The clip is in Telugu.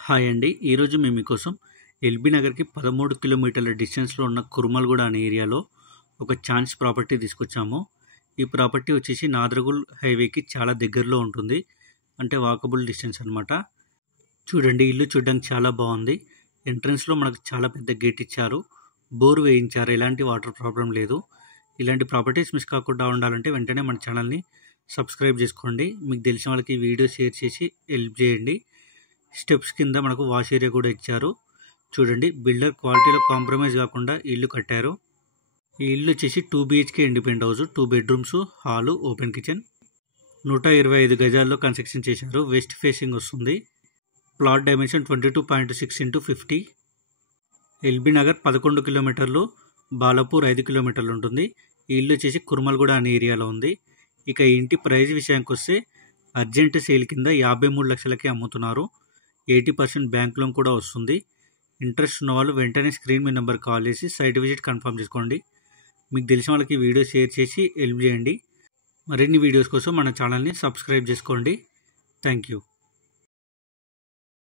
హాయ్ అండి. ఈరోజు మేము మీకోసం ఎల్బీ నగర్‌కి 13 కిలోమీటర్ల డిస్టెన్స్‌లో ఉన్న కుర్మల్‌గూడ అనే ఏరియాలో ఒక ఛాన్స్ ప్రాపర్టీ తీసుకొచ్చాము. ఈ ప్రాపర్టీ వచ్చేసి నాదరగుల్ హైవేకి చాలా దగ్గరలో ఉంటుంది. అంటే వాకబుల్ డిస్టెన్స్ అనమాట. చూడండి, ఇల్లు చూడడానికి చాలా బాగుంది. ఎంట్రన్స్‌లో మనకు చాలా పెద్ద గేట్ ఇచ్చారు. బోర్ వేయించారు. ఎలాంటి వాటర్ ప్రాబ్లం లేదు. ఇలాంటి ప్రాపర్టీస్ మిస్ కాకుండా ఉండాలంటే వెంటనే మన ఛానల్‌ని సబ్స్క్రైబ్ చేసుకోండి. మీకు తెలిసిన వాళ్ళకి ఈ వీడియో షేర్ చేసి హెల్ప్ చేయండి. స్టెప్స్ కింద మనకు వాష్ ఏరియా కూడా ఇచ్చారు. చూడండి, బిల్డర్ క్వాలిటీలో కాంప్రమైజ్ కాకుండా ఇల్లు కట్టారు. ఈ ఇల్లు వచ్చేసి 2 BHK independent house, 2 bedrooms, hall, open kitchen, 125 గజాల్లో కన్స్ట్రక్షన్ చేశారు. వెస్ట్ ఫేసింగ్ వస్తుంది. Plot dimension 22.6x50. LB Nagar 11 కిలోమీటర్లు, బాలాపూర్ 5 కిలోమీటర్లు ఉంటుంది. ఈ ఇల్లు వచ్చేసి కుర్మల్గూడ అనే ఏరియాలో ఉంది. ఇక ఈ ఇంటి ప్రైస్ విషయానికి వస్తే అర్జెంట్ సేల్ కింద 53 లక్షలకి అమ్ముతున్నారు. 80% బ్యాంక్ లోన్ కూడా వస్తుంది. ఇంట్రెస్ట్ ఉన్న వాళ్ళు వెంటనే స్క్రీన్ మీ నెంబర్ కాల్ చేసి సైట్ విజిట్ కన్ఫర్మ్ చేసుకోండి. మీకు తెలిసిన వాళ్ళకి వీడియో షేర్ చేసి హెల్ప్ చేయండి. మరిన్ని వీడియోస్ కోసం మన ఛానల్ని సబ్స్క్రైబ్ చేసుకోండి. Thank you.